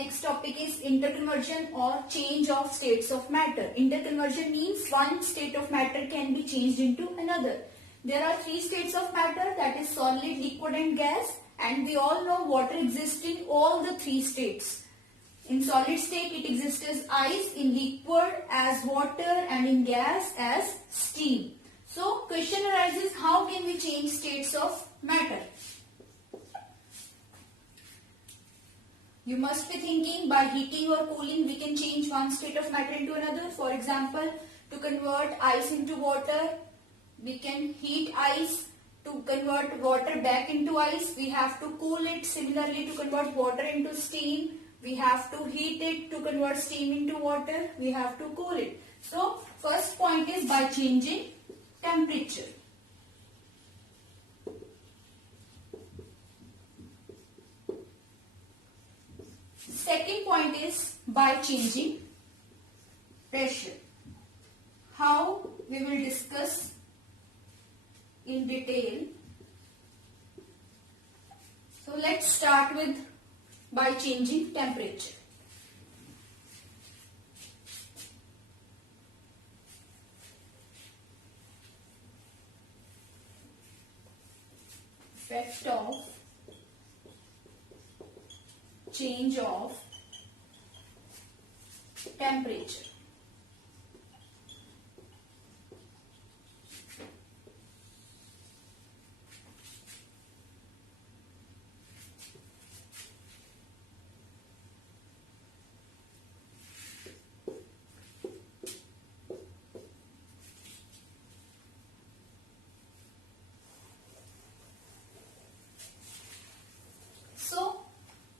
next topic is interconversion or change of states of matter. Interconversion means one state of matter can be changed into another. There are three states of matter, that is solid, liquid and gas, and we all know water exists in all the three states. In solid state it exists as ice, in liquid as water and in gas as steam. So question arises, how can we change states of matter? You must be thinking by heating or cooling we can change one state of matter into another. For example, to convert ice into water, we can heat ice. To convert water back into ice, we have to cool it. Similarly, to convert water into steam, we have to heat it. To convert steam into water, we have to cool it. So, first point is by changing temperature. Second point is by changing pressure. How we will discuss in detail. So let's start with by changing temperature. Effect of change of temperature.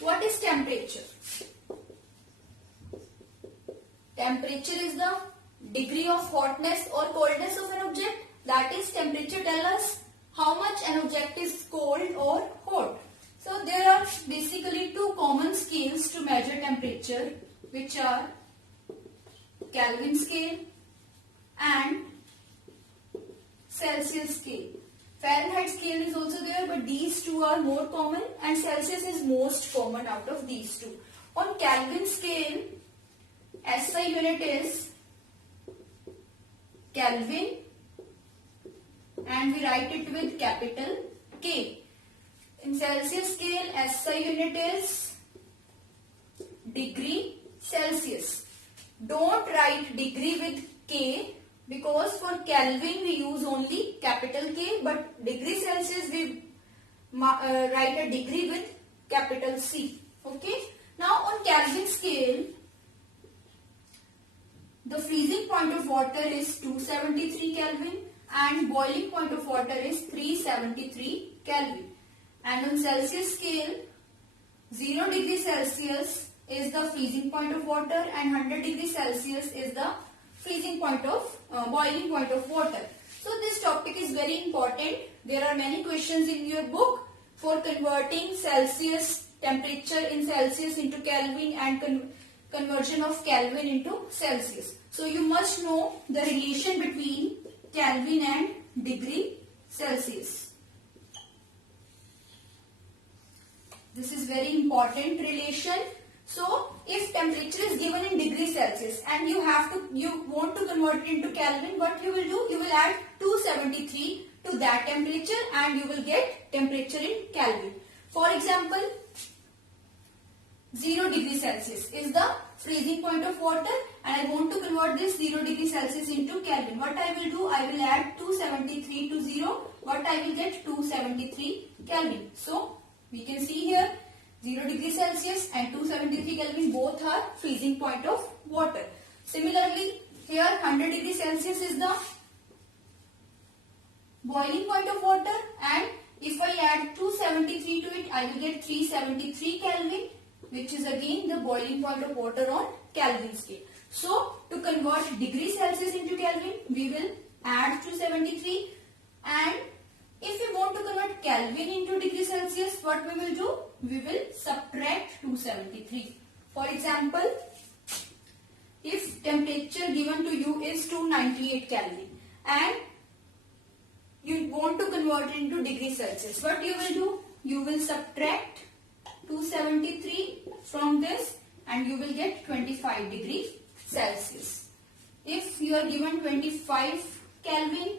What is temperature? Temperature is the degree of hotness or coldness of an object. That is, temperature tells us how much an object is cold or hot. So there are basically two common scales to measure temperature, which are Kelvin scale and Celsius scale. Fahrenheit scale is also there, but these two are more common and Celsius is most common out of these two. On Kelvin scale, SI unit is Kelvin and we write it with capital K. In Celsius scale, SI unit is degree Celsius. Don't write degree with K, because for Kelvin we use only capital K, but degree Celsius we write a degree with capital C. Okay. Now on Kelvin scale, the freezing point of water is 273 Kelvin and boiling point of water is 373 Kelvin. And on Celsius scale, 0 degree Celsius is the freezing point of water and 100 degree Celsius is the freezing point of boiling point of water. So this topic is very important. There are many questions in your book for converting Celsius temperature in Celsius into Kelvin and conversion of Kelvin into Celsius. So you must know the relation between Kelvin and degree Celsius. This is very important relation. So, if temperature is given in degree Celsius and you want to convert it into Kelvin, what you will do? You will add 273 to that temperature and you will get temperature in Kelvin. For example, 0 degree Celsius is the freezing point of water and I want to convert this 0 degree Celsius into Kelvin. What I will do? I will add 273 to 0. What I will get? 273 Kelvin. So, we can see here 0 degree Celsius and 273 Kelvin both are freezing point of water. Similarly, here 100 degree Celsius is the boiling point of water and if I add 273 to it, I will get 373 Kelvin, which is again the boiling point of water on Kelvin scale. So, to convert degree Celsius into Kelvin, we will add 273 and if we want to convert Kelvin into degree Celsius, what we will do? We will subtract 273. For example, if temperature given to you is 298 Kelvin and you want to convert it into degree Celsius, what you will do? You will subtract 273 from this and you will get 25 degrees Celsius. If you are given 25 Kelvin,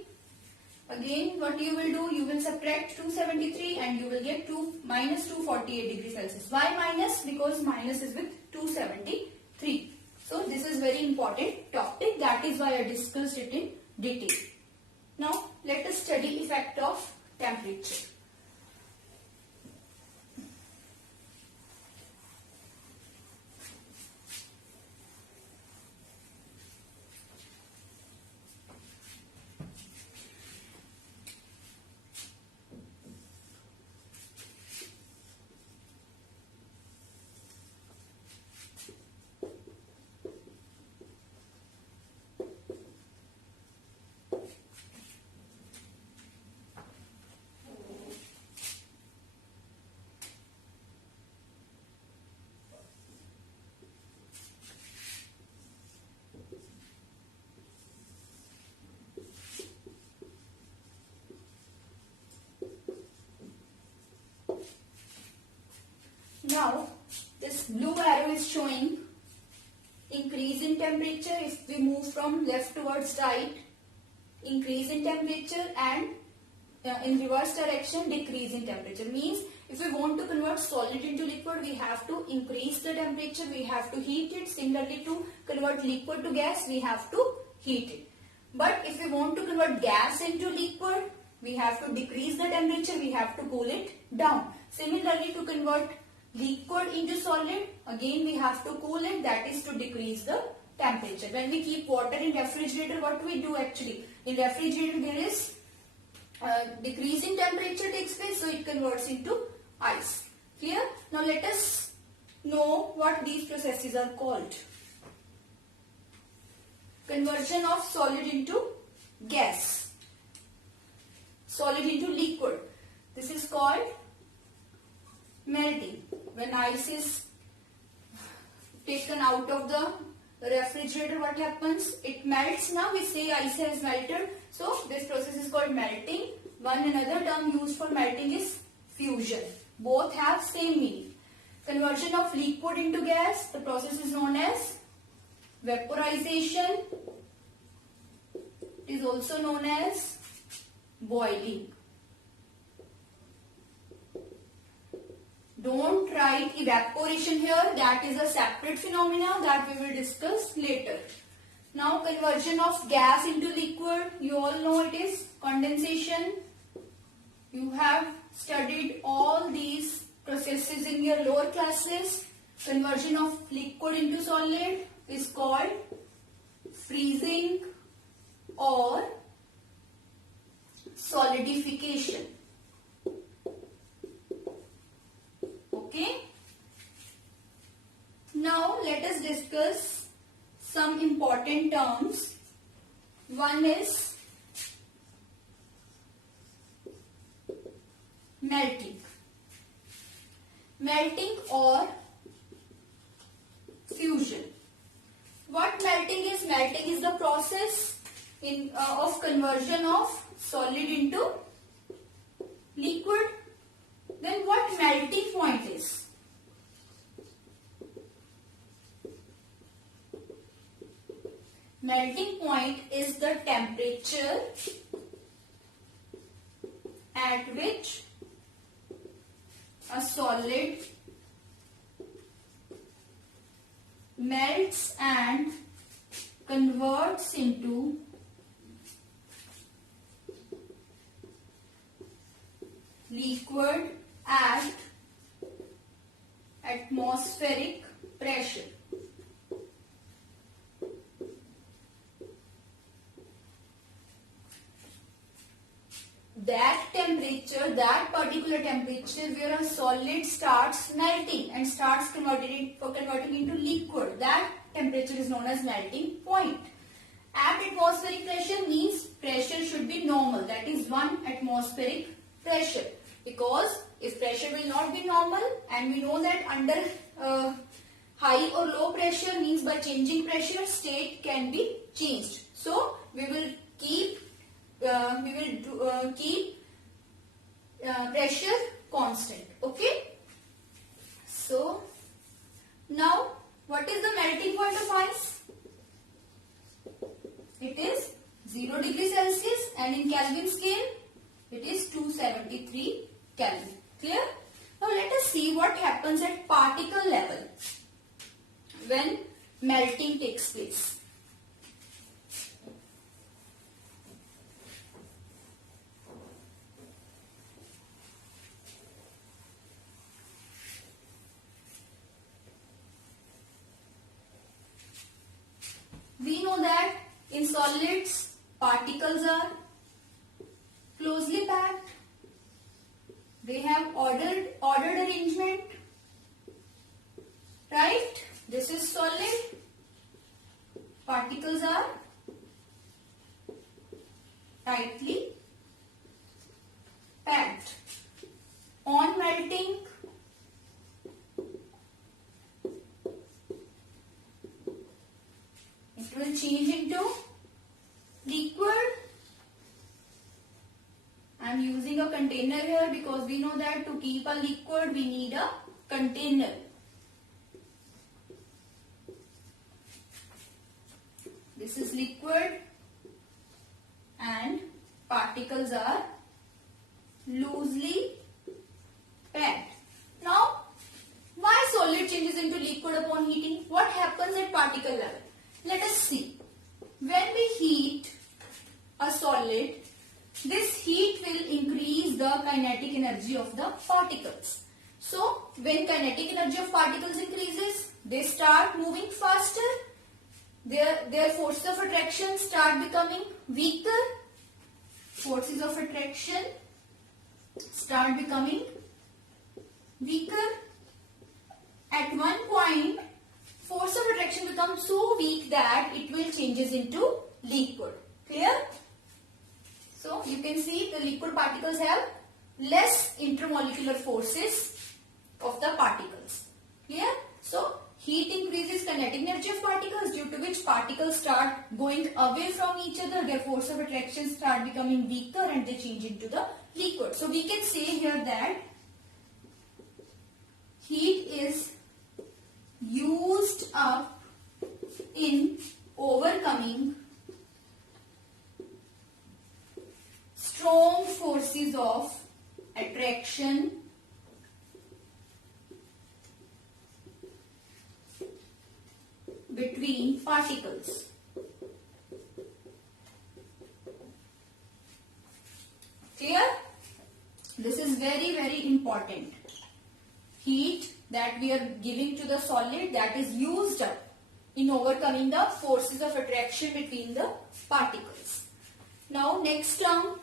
again what you will do, you will subtract 273 and you will get minus 248 degrees Celsius. Why minus? Because minus is with 273. So this is very important topic, that is why I discussed it in detail. Now let us study effect of temperature. Now, this blue arrow is showing increase in temperature. If we move from left towards right, increase in temperature, and in reverse direction, decrease in temperature. Means if we want to convert solid into liquid, we have to increase the temperature, we have to heat it. Similarly, to convert liquid to gas, we have to heat it. But if we want to convert gas into liquid, we have to decrease the temperature, we have to cool it down. Similarly, to convert liquid into solid, again we have to cool it, that is to decrease the temperature. When we keep water in refrigerator, what do we do actually? In refrigerator there is decrease in temperature takes place, so it converts into ice. Clear? Now let us know what these processes are called. Conversion of solid into gas, solid into liquid. This is called melting. When ice is taken out of the refrigerator, what happens? It melts. Now we say ice has melted. So this process is called melting. One another term used for melting is fusion. Both have same meaning. Conversion of liquid into gas, the process is known as vaporization. It is also known as boiling. Don't write evaporation here, that is a separate phenomena that we will discuss later. Now conversion of gas into liquid, you all know it is condensation. You have studied all these processes in your lower classes. Conversion of liquid into solid is called freezing or solidification. Okay. Now let us discuss some important terms. One is melting. Melting or fusion. What melting is? Melting is the process of conversion of solid into liquid. Then what melting point is? Melting point is the temperature at which a solid melts and converts into liquid at atmospheric pressure. That temperature, that particular temperature where a solid starts melting and starts converting into liquid, that temperature is known as melting point. At atmospheric pressure means pressure should be normal, that is 1 atmospheric pressure. Because if pressure will not be normal, and we know that under high or low pressure means by changing pressure state can be changed. So we will keep pressure constant. Okay. So now melting point of ice? It is 0 degree Celsius, and in Kelvin scale it is 273 Kelvin. Clear? Now let us see what happens at particle level when melting takes place. We know that in solids, particles are closely packed. They have ordered arrangement, right? This is solid. Particles are tightly packed. On melting, it will change into liquid. I am using a container here because we know that to keep a liquid we need a container. This is liquid and particles are loosely packed. Now, why solid changes into liquid upon heating? What happens at particle level? Let us see. When we heat a solid, this heat will increase the kinetic energy of the particles. So, when kinetic energy of particles increases, they start moving faster. Their forces of attraction start becoming weaker. Forces of attraction start becoming weaker. At one point, force of attraction becomes so weak that it will changes into liquid. Clear? So, you can see the liquid particles have less intermolecular forces of the particles. Clear? So, heat increases kinetic energy of particles, due to which particles start going away from each other. Their force of attraction start becoming weaker and they change into the liquid. So, we can say here that heat is used up in overcoming strong forces of attraction between particles. Clear? This is very, very important. Heat that we are giving to the solid, that is used up in overcoming the forces of attraction between the particles. Now, next term.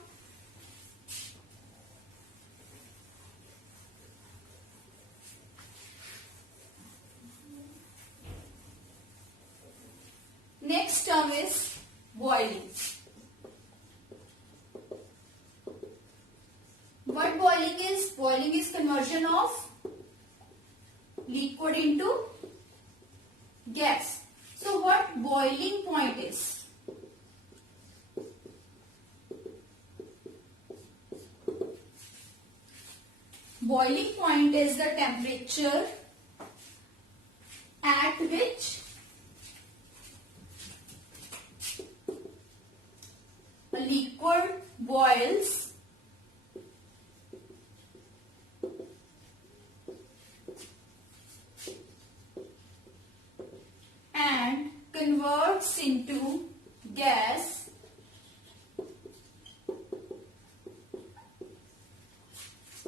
Next term is boiling. What boiling is? Boiling is conversion of liquid into gas. So what boiling point is? Boiling point is the temperature at which a liquid boils and converts into gas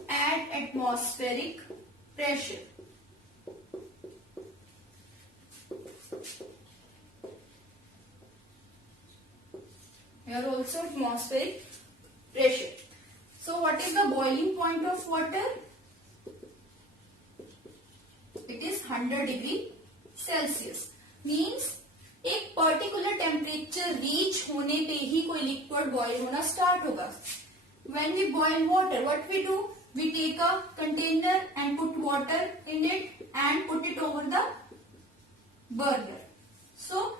at atmospheric pressure. Here also atmospheric pressure. So what is the boiling point of water? It is 100 degree Celsius. Means एक particular temperature reach होने पे ही कोई liquid boil होना start होगा. When we boil water, what we do? We take a container and put water in it and put it over the burner. So,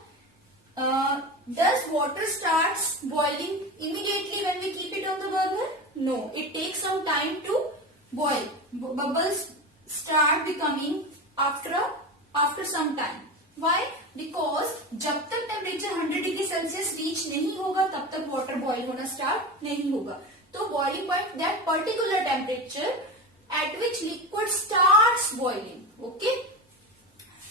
does water starts boiling immediately when we keep it on the burner? No, it takes some time to boil. Bubbles start becoming after some time. Why? Because जब तक temperature 100 degree Celsius reach नहीं होगा तब तक water boil होना start नहीं होगा. तो boiling point that particular temperature at which liquid starts boiling. Okay.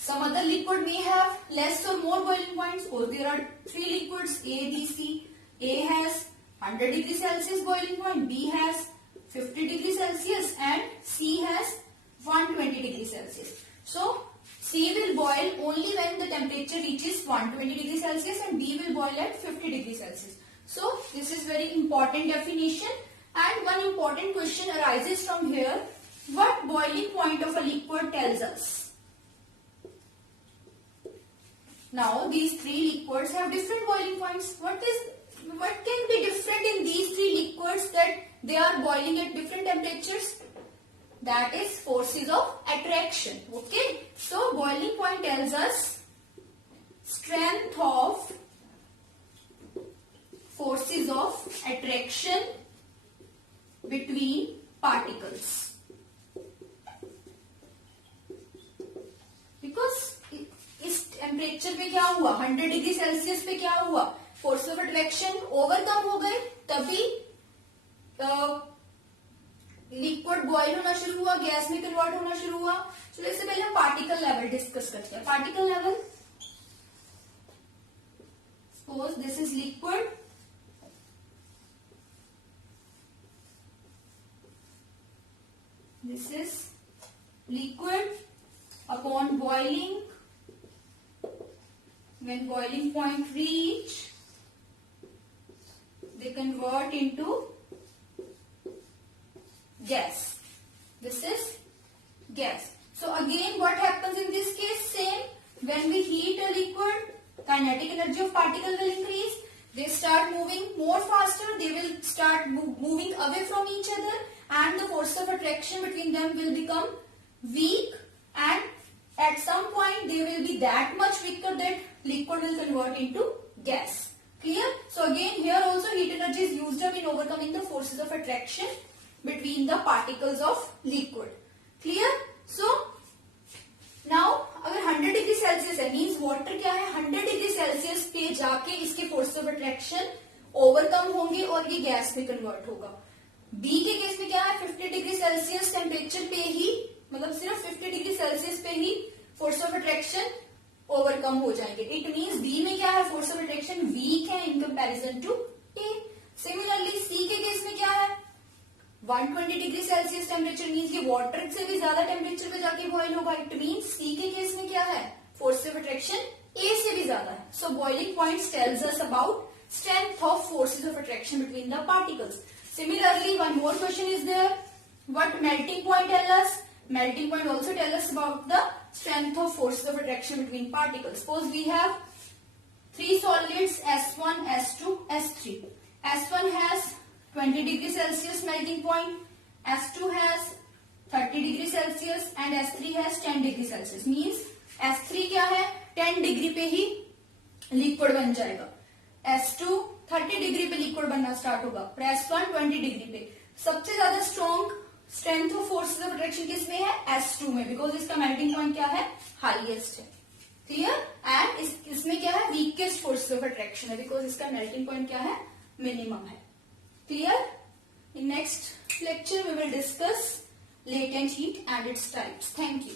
Some other liquid may have less or more boiling points. Or there are three liquids A, B, C. A has 100 degree Celsius boiling point, B has 50 degree Celsius, and C has 120 degree Celsius. So C will boil only when the temperature reaches 120 degree Celsius, and B will boil at 50 degree Celsius. So this is very important definition, and one important question arises from here. What boiling point of a liquid tells us? Now these three liquids have different boiling points. What can be different in these three liquids that they are boiling at different temperatures? That is forces of attraction. Okay. So boiling point tells us strength of forces of attraction between particles. Because इस temperature पे क्या हुआ, 100 degree Celsius पे क्या हुआ, force of attraction overcome हो गए, तभी लिक्विड बॉईल होना शुरू हुआ, गैस में कन्वर्ट होना शुरू हुआ. चलो इससे पहले हम पार्टिकल लेवल डिस्कस करते हैं. Particle level, suppose this is liquid, this is liquid. Upon boiling, when boiling point reach, they convert into gas. This is gas. So again what happens in this case? Same. When we heat a liquid, kinetic energy of particle will increase. They start moving more faster. They will start moving away from each other, and the force of attraction between them will become weak, and at some point they will be that much weaker that liquid will convert into gas. Clear? So again here also heat energy is used up in overcoming the forces of attraction between the particles of liquid. Clear? So now अगर 100 degree Celsius है, means water क्या है, 100 degree Celsius पे जाके इसके force of attraction overcome होंगे और ये गैस में कन्वर्ट होगा. बी के केस में क्या है, 50 डिग्री सेल्सियस टेम्परेचर पे ही, मतलब सिर्फ 50 डिग्री सेल्सियस पे ही फोर्स ऑफ अट्रैक्शन ओवरकम हो जाएंगे. इट मीन्स बी में क्या है, फोर्स ऑफ अट्रैक्शन वीक है in comparison to A. Similarly C के केस में क्या है, 120 डिग्री सेल्सियस टेम्परेचर मीन्स ये वाटर से भी ज्यादा टेम्परेचर पे जाके बॉइल होगा. इट मीन्स सी के केस में क्या है, फोर्स ऑफ अट्रैक्शन ए से भी ज्यादा है. सो boiling points tells us about strength of forces of attraction between the particles. Similarly, one more question is there. What melting point tell us? Melting point also tell us about the strength of forces of attraction between particles. Suppose we have three solids S1, S2, S3. S1 has 20 degree Celsius melting point, S2 has 30 degree Celsius and S3 has 10 degree Celsius. Means S3 क्या है, 10 degree पे ही liquid बन जाएगा. S2 30 degree पे liquid बनना start होगा और S1 20 degree पे. सबसे ज्यादा strong strength of forces of attraction किसमें है, S2 में, बिकॉज इसका मेल्टिंग पॉइंट क्या है, हाईएस्ट है. क्लियर? एंड इसमें क्या है, वीकेस्ट फोर्सेस ऑफ अट्रैक्शन है, बिकॉज इसका मेल्टिंग पॉइंट क्या है, मिनिमम है. Clear? In next lecture we will discuss latent heat and its types. Thank you.